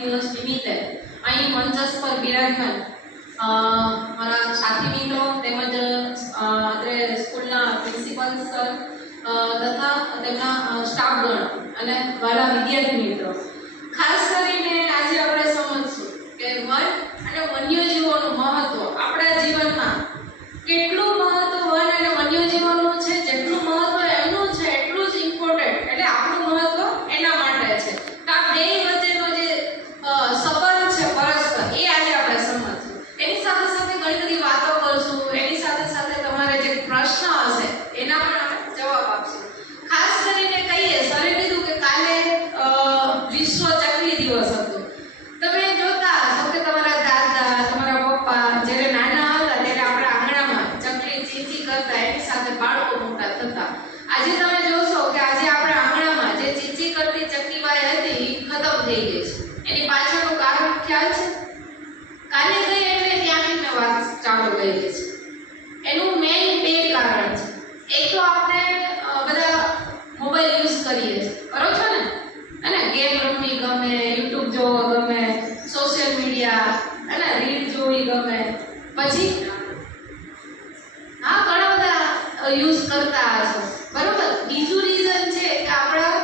દિવસ નિમિત્તે અહીં મંચસ પર બિરાજમાન મારા સાથી મિત્રો તેમજ અત્રે સ્કૂલના પ્રિન્સિપલ સર તથા તેમના સ્ટાફગણ અને વાલા વિદ્યાર્થી મિત્રો, ખાસ કરીને આજે આપણે સમજશું કે વન અને વન્યજીવોનું મહત્વ આપણા જીવનમાં કેટલું મહત્વ વન અને વન્યજીવોનું છે. જેટલું મહત્વ એમનું છે એટલું જ ઇમ્પોર્ટન્ટ, એટલે આપણું મહત્વ એના માટે છે. આ બે વચ્ચેનો જે સંબંધ છે પરસ્પર, એ આજે આપણે સમજશું. એની સાથે સાથે ઘણી બધી વાતો કરશું. એની સાથે સાથે તમારે જે પ્રશ્ન હશે એના પણ આપણે જવાબ આપશું. ખાસ કરીને કહીએ, સરે કીધું કે કાલે વિશ્વ ચકલી દિવસ હતો. તમે જોતા હશો કે તમારા દાદા, તમારા પપ્પા જ્યારે નાના હતા ત્યારે આપણા આંગણામાં ચકલી ચીચી કરતા, એની સાથે બાળકો મોટા થતા. આજે તમે જોશો કે આજે આપણા આંગણામાં જે ચીચી કરતી ચકલીબાઈ હતી એ ખતમ થઈ ગઈ છે. એની પાછળનું કારણ ખ્યાલ છે? કાલે ગઈ એટલે ત્યાંથી મેં વાત ચાલુ કરી છે. એનું મેઇન બે કારણ છે. એક તો આપણે બધા મોબાઈલ યુઝ કરીએ છીએ, બરોબર છે ને? અને ગેમ રમવી ગમે, યુટ્યુબ જોવો ગમે, સોશિયલ મીડિયા અને રીલ જોવી ગમે, પછી હા ઘણા બધા યુઝ કરતા હશો, બરોબર. બીજું રીઝન છે કે આપણા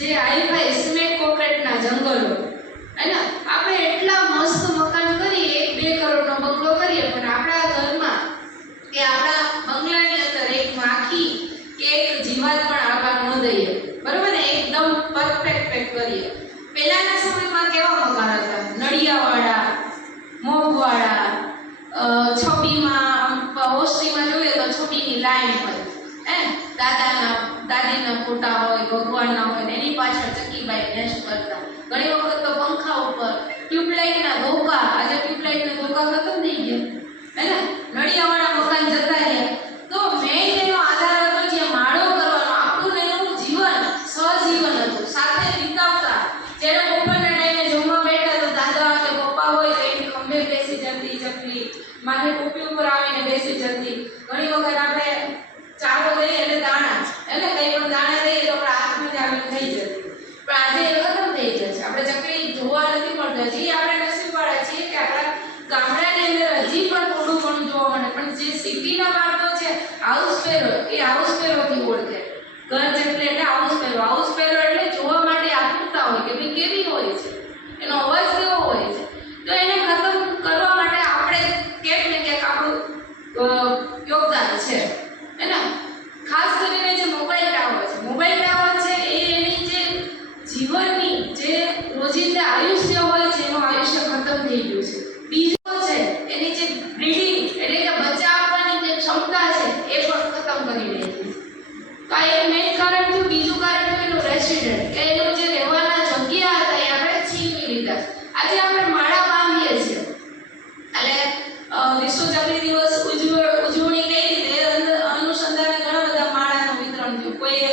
જે હાઈફાઈ સિમેન્ટ કોન્ક્રીટના જંગલો, અને આપણે એટલા મસ્ત મકાન કરીએ, 2 કરોડનો બંગલો કરીએ, પણ આપણા ઘરમાં કે આપણા બંગલાની અંદર એક માખી કે એક જીવાત પણ આવવા ન દઈએ, બરોબર ને? એકદમ પરફેક્ટ પેક કરીએ. પહેલાના સમયમાં કેવા મકાન હતા? નળિયાવાળા, મોગવાળા, છબીમાં ઓસ્ટ્રીમાં જોઈએ તો છબીની લાઈન હોય, દાદીના ફોટા હોય, ભગવાનના હોય, ને એની પાછળ ચકીબાઈ નેસ્ટ કરતા. ઘણી વખત તો પંખા ઉપર ટ્યુબલાઇટના ધોકા, આજે ટ્યુબલાઇટના ધોકા ખતમ થઈ ગયા, હે ને? નળિયાવાળા મકાન જતા રહ્યા. તો મેઇન એનો આધાર હતો જે માળો કરવાનો. આપણું એનું જીવન સહજીવન હતું, સાથે વિતાવતા. જ્યારે બપોરના ટાઈમે જમવા બેઠા તો દાદા કે પપ્પા હોય તો એની ખંભે બેસી જતી ચકલી, માથે ટોપી ઉપર આવીને બેસી જતી. ઘણી વખત આપણે ચાલો લઈએ એટલે દાણા, એટલે કઈ પણ દાણા લઈએ તો આપણા હાથમાં જ આવીને થઈ જતી. પણ આજે એ ખતમ થઈ જાય છે. આપણે ચકલી જોવા નથી મળતા. હજી આપણે નસીબવાળા છીએ કે આપણા ગામડાની અંદર હજી પણ થોડું ઘણું જોવા મળે. પણ જે સિટીના બાળકો છે, હાઉસ સ્પેરો, એ હાઉસ સ્પેરોથી ઓળખે. ઘર ચકલી એટલે હાઉસ સ્પેરો. હાઉસ સ્પેરો એટલે જોવા માટે આતુરતા હોય કે ભાઈ કેવી હોય છે, એનો અવાજ કેવો હોય છે. તો એને ખતમ કરવા માટે આપણે ક્યાંક ને ક્યાંક આપણું યોગદાન છે, હે ને? ખાસ કરીને જે મોબાઈલ ટાવર છે, એ એની જે જીવનની જે રોજિંદા આયુષ્ય હોય છે, એનું આયુષ્ય ખતમ થઈ ગયું છે. બીજું છે એની જે બ્રીડિંગ, એટલે કે બચ્ચા આપવાની જે ક્ષમતા છે, એ પણ ખતમ કરી રહી છે. તો આ એક મેઇન કારણ થયું. બીજું કારણ થયું એનું રેસિડન્ટ, કે એનું જે રહેવાના જગ્યા હતા એ આપણે છીનવી લીધા. આજે આપણે માળા બાંધીએ છીએ, એટલે વિશ્વ ચકલી દિવસ ઉજવણી કઈ રીતે અનુસંધાને ઘણા બધા માળાનું વિતરણ થયું. કોઈ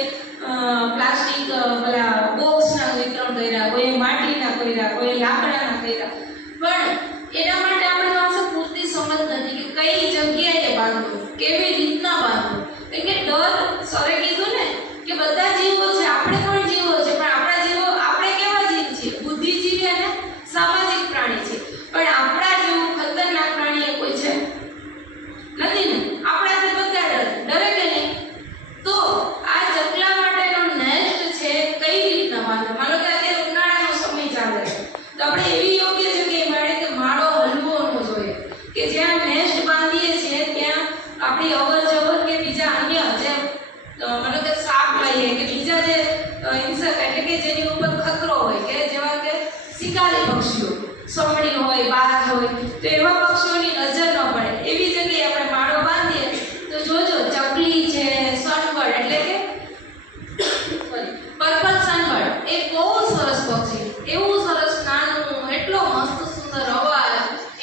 પ્લાસ્ટિક પેલા બોક્સના વિતરણ કર્યા, કોઈ માટીના કર્યા, કોઈ લાકડાના કર્યા. પણ એના માટે આપણી પાસે પૂરતી સમજ નથી કે કઈ જગ્યાએ બાંધવું, કેવી રીતના બાંધવું. કેમ કે ડર, સરે કીધું ને કે બધા જીવો છે, આપણે પણ જીવો છે, પણ આપણા જીવો, આપણે કેવા જીવ છીએ? બુદ્ધિજીવી અને સામાજિક પ્રાણી છે. પણ આપણા જેવું ખતરનાક પ્રાણી એ કોઈ છે નથી ને? આપણાથી બધા ડરે કે નહીં? તો આ ચકલા માટેનો નેસ્ટ છે, કઈ રીતના બાંધવો? માનો કે અત્યારે ઉનાળાનો સમય ચાલે છે, તો આપણે એવી યોગ્ય જગ્યાએ મળે કે માળો હલવો ન જોઈએ, કે જ્યાં નેસ્ટ બાંધીએ છીએ ત્યાં આપણી અવર જવર કે બીજા અન્ય જેમ માનો કે સાપ લઈએ કે બીજા જે ઇન્સેક્ટ, એટલે કે જેની ઉપર ખતરો હોય, કે જેવા કે શિકારી પક્ષીઓ, સમડી હોય, બાજ હોય, તો એવા પક્ષીઓની નજર ન પડે એવી જગ્યાએ આપણે માળો બાંધીએ તો જોજો ચકલી છે, સનબર્ડ એટલે કે પર્પલ સનબર્ડ, એ બહુ સરસ પક્ષી, એવું સરસ નાનું, એટલો મસ્ત સુંદર અવાજ,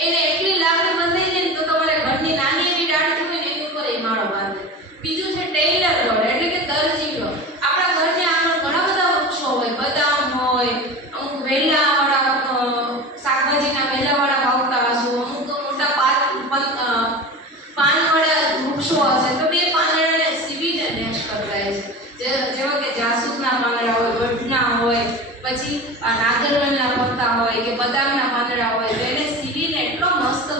એને એટલી લાગણી બંધાઈ જાય ને તો તમારે ઘરની નાની એવી ડાળખી હોય ને એની ઉપર એ માળો બાંધે. બીજું છે ટેઈલર બર્ડ, એટલે કે દરજીડો. આપણા ઘરની આગળ ઘણા બધા વૃક્ષો હોય, બદામ હોય, અમુક વેલાવાળા શાકભાજીના વેલાવાળા વાવતા હશો, અમુક મોટા પાન બદામના પાંદડા હોય તો એને સીવીને એટલો મસ્ત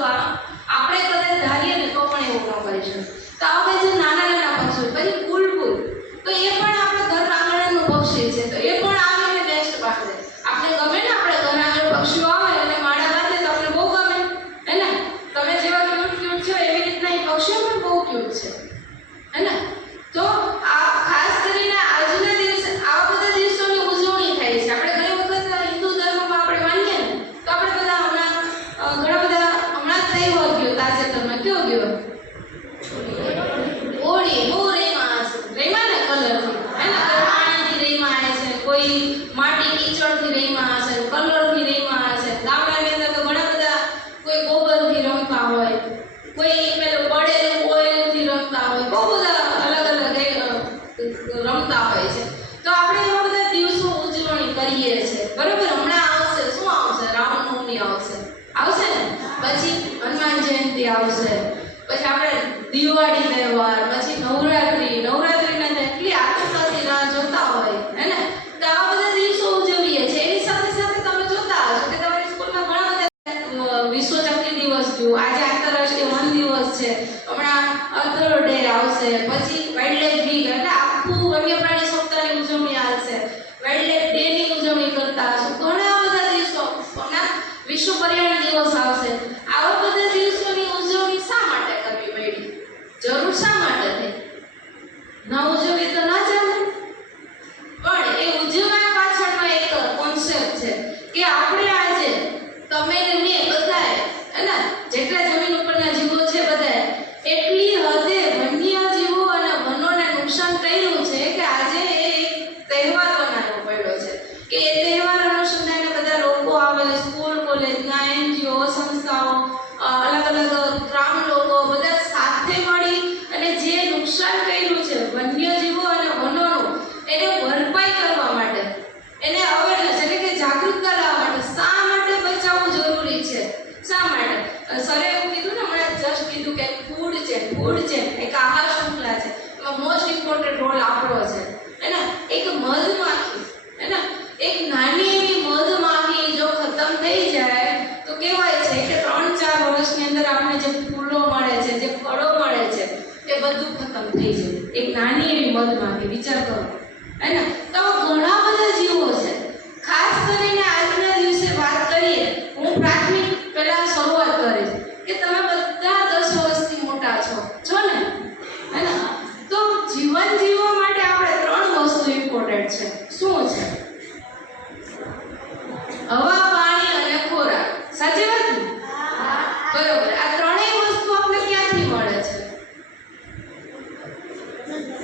આપણે કદાચ ધારીએ ને તો પણ એવું ન કરી શકીએ. તો હવે જે નાના નાના પક્ષીઓ, પછી બુલબુલ, તો એ પણ આપણા ઘર આંગણાનું પક્ષી છે, તો એ પણ આવીને નેસ્ટ બાંધે. આપણે ગમે ને, આપણે ઘર આંગણે પક્ષીઓ આવે અને માળા બાંધે તો આપણે બહુ ગમે, હે ને? તમે જેવા ક્યુટ છો એવી રીતના એ પક્ષીઓ પણ બહુ ક્યુટ છે, હે ને? તો આ ખાસ કરીને આજના દિવસે આવા બધા દિવસોની ઉજવણી થાય છે. આપણે ઘણી વખત હિન્દુ ધર્મમાં આપણે માનીએ ને તો આપણે બધા ઘણા બધા હમણાં જ તહેવાર ગયો તાજેતરમાં, કયો ગયો? હોળી. બહુ રેમાં ને કલરથી, હે ને? પાણીથી રેમાં આવે છે, કોઈ માટી કીચડથી રેમાં હશે, કલરથી રેમાં હશે. ગામડાની અંદર તો ઘણા બધા, કોઈ ગોબરથી રમતા હોય, કોઈ પેલું બળેલું ઓઇલથી રમતા હોય, બહુ બધા અલગ અલગ રમતા હોય છે. તો આપણે એવા બધા દિવસો ઉજવણી કરીએ છીએ, બરોબર? હમણાં આવશે, શું આવશે? રામનવમી આવશે ને? પછી હનુમાન જયંતિ આવશે, પછી આપણે દિવાળી તહેવાર, પછી નવરાત્રીના એટલી આતુરતાથી રાહ જોતા હોય, હે ને? તો આવા બધા દિવસો ઉજવીએ છીએ. એની સાથે સાથે તમે જોતા હશો કે તમારી સ્કૂલમાં ઘણા બધા વિશ્વ ચકલી દિવસ થયો, આજે આંતરરાષ્ટ્રીય વન દિવસ છે, હમણાં અર્થ ડે આવશે, પછી વાઇલ્ડલાઇફ વીક એટલે આખું વન્ય પ્રાણી સપ્તાહની ઉજવણી આવશે, વાઇલ્ડલાઇફ ડે ની ઉજવણી કરતા હશો. ઘણા બધા દિવસો, હમણાં વિશ્વ પર્યાવરણ દિવસ આવશે. આવા બધા દિવસોની ઉજવણી શા માટે કરવી પડી? જરૂર શા માટે થઈ? ન ઉજવવી તો ના ચાલે. પણ એ ઉજવવા પાછળનો એક કોન્સેપ્ટ છે કે આપણે આજે તમે ને મેં બધાએ, હે ને, જેટલા જમીન ઉપરના જીવો છે બધાએ એટલી હદે વન્ય જીવો અને વનોને નુકસાન કર્યું છે કે આજે એ તહેવાર બનાવવો પડ્યો છે કે એ તહેવાર અનુસંધાને બધા લોકો આવે, સ્કૂલ કોલેજના NGO સંસ્થાઓ, અલગ અલગ ગ્રામ લોકો બધા સાથે મળી અને જે નુકસાન કર્યું છે વન્ય જીવો અને વનોનું, એને ભરપાઈ કરવા માટે, એને અવેરનેસ એટલે કે જાગૃત કરવા માટે શા માટે બચાવવું જરૂરી છે, શા માટે? સરે એવું કીધું ને, હમણાં જસ્ટ કીધું કે ફૂડ ચેન એક આહાર શૃંખલા છે, એમાં મોસ્ટ ઇમ્પોર્ટન્ટ રોલ આપણો છે, હે ને? એક મધમાખી, હે ને, એક નાની એવી મધમાખી જો ખતમ થઈ જાય તો કહેવાય છે કે 3-4 વર્ષની અંદર આપણને જે ફૂલો મળે છે, જે ફળો મળે છે, એ બધું ખતમ થઈ જાય. એક નાની એવી મધમાખી, વિચાર કરો, હે ને? તો ઘણા બધા જીવો છે. ખાસ કરીને આજના દિવસે વાત કરીએ, હું પ્રાથમિક પહેલા શરૂઆત કરીશ કે તમે બધા 10 વર્ષથી મોટા છો ને, હે ને? તો જીવન જીવવા માટે આપણે 3 વસ્તુ ઇમ્પોર્ટન્ટ છે. શું છે? હવા, પાણી અને ખોરાક. સાચી વાત ને? બરોબર. આ ત્રણેય વસ્તુ આપણે ક્યાંથી મળે છે?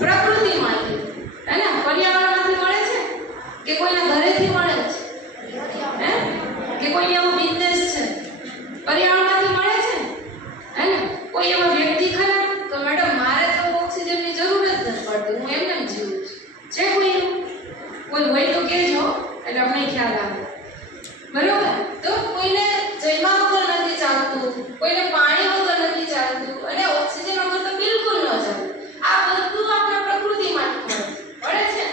પ્રકૃતિમાંથી, હે ને? પર્યાવરણમાંથી મળે છે કે કોઈના ઘરેથી મળે છે, હે? કે કોઈ એવો બિઝનેસ છે પર્યાવરણમાંથી મળે છે, હે ને? કોઈ એવો વ્યક્તિ ખરા તો મેડમ મારે તો ઓક્સિજનની જરૂર જ નથી પડતી, હું એમને જ જીવું છું, છે કોઈ હોય તો કહેજો એટલે અમને ખ્યાલ આવે, બરોબર? તો કોઈને જમ્યા વગર નથી ચાલતું, કોઈને પાણી વગર નથી ચાલતું અને ઓક્સિજન વગર તો બિલકુલ ન ચાલે. આ બધું આપણે પ્રકૃતિમાંથી મળે છે.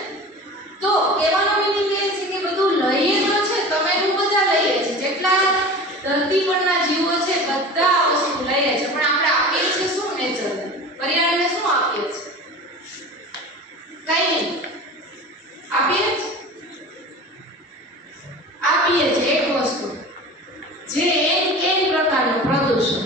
તો કહેવાનો મીનિંગ એ છે કે બધું લઈએ તો છે, તમે હું બધા લઈએ છે, જેટલા ધરતી પરના જીવો છે બધા આ વસ્તુ લઈએ છે, પણ આપણે આપીએ છીએ શું? નેચરને, પર્યાવરણને શું આપીએ છીએ? કઈ નહીં આપીએ છીએ એક વસ્તુ, જે એન પ્રકારનું પ્રદૂષણ,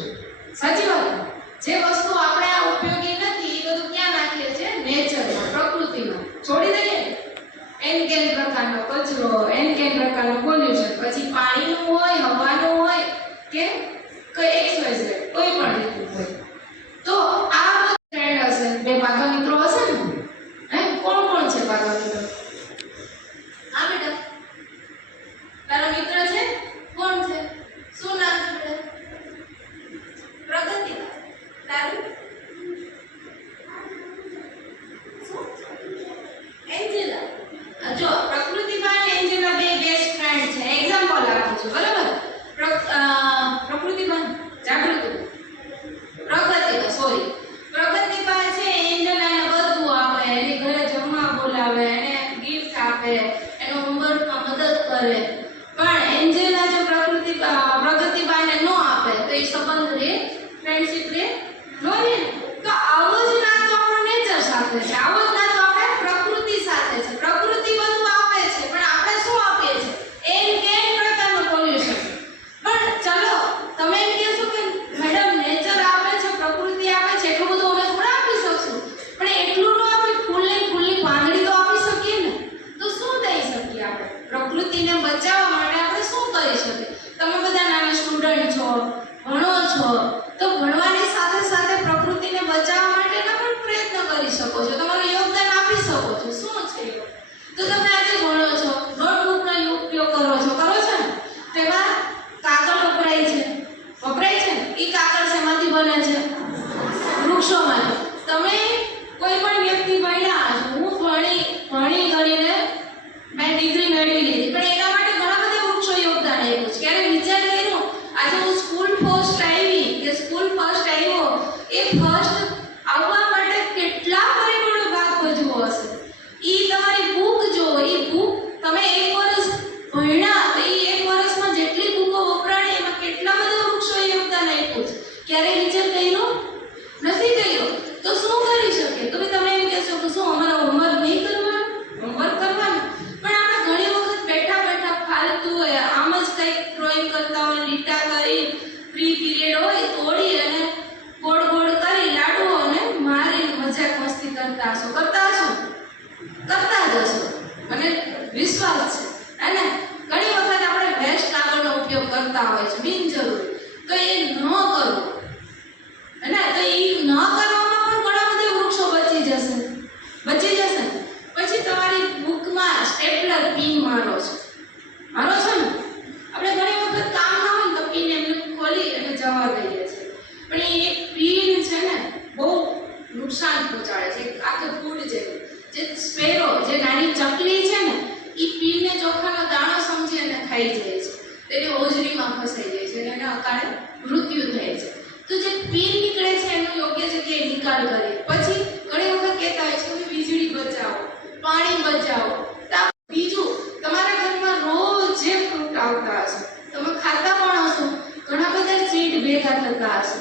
આજે હું સ્કૂલ ફર્સ્ટ આવી કે સ્કૂલ ફર્સ્ટ આવ્યો એ ફર્સ્ટ આવવા માટે કેટલા પરિબળો ભાગ ભજવો હશે. ઈ તમારી બુક જો ઈ બુક તમે એક વર્ષ ભણ્યા તો ઈ એક વર્ષમાં જેટલી બુકો વપરાણી એમાં કેટલા બધા વૃક્ષોએ યોગદાન આપ્યું છે. ક્યારેય વિચાર કર્યો નથી કર્યો તો શું કરી શકે. તો તમે એમ કહેશો કે શું અમારા હોમવર્ક નહીં કરવાનું, હોમવર્ક કરવાનું, પણ આપણે ઘણી વખત બેઠા બેઠા ફાલતુ હોય આમ જ કંઈક ડ્રોઈંગ કરતા હોય, લીટા કરી ફ્રી પીરિયડ હોય તોડી અને ગોળ ગોળ કરી લાડુઓ અને મારી મજાક મસ્તી કરતા હશો જ હશો, મને વિશ્વાસ છે. અને ઘણી વખત આપણે વેસ્ટ કાગળનો ઉપયોગ કરતા હોય છે બિનજરૂરી, તો એ ન કરો. અને તો એ ન કરવામાં પણ ઘણા બધા વૃક્ષો બચી જશે. પછી તમારી બુકમાં સ્ટેપલર પિન મારો છો ને. આપણે ઘણી વખત કામ ના હોય ને તો પિન એમને ખોલી અને જવા દઈએ છીએ, પણ એ એક પિન છે ને બહુ નુકસાન પહોંચાડે છે. આખે ફૂડ જેવું જે સ્પેરો જે નાની ચકલી છે ને એ પિનને ચોખાનો દાણો સમજી અને ખાઈ જાય છે, તેની હોજરીમાં ફસાઈ જાય છે અને એને અકાળે મૃત્યુ થાય છે. તો જે પિન નીકળે છે એનો યોગ્ય જગ્યાએ નિકાલ કરીએ. પછી ઘણી વખત કહેતા હોય છે કે વીજળી બચાવો, પાણી બચાવો. બીજું, તમારા ઘરમાં રોજ જે ફ્રૂટ આવતા હશે તમે ખાતા પણ હશો, ઘણા બધા સીડ ભેગા થતા હશે.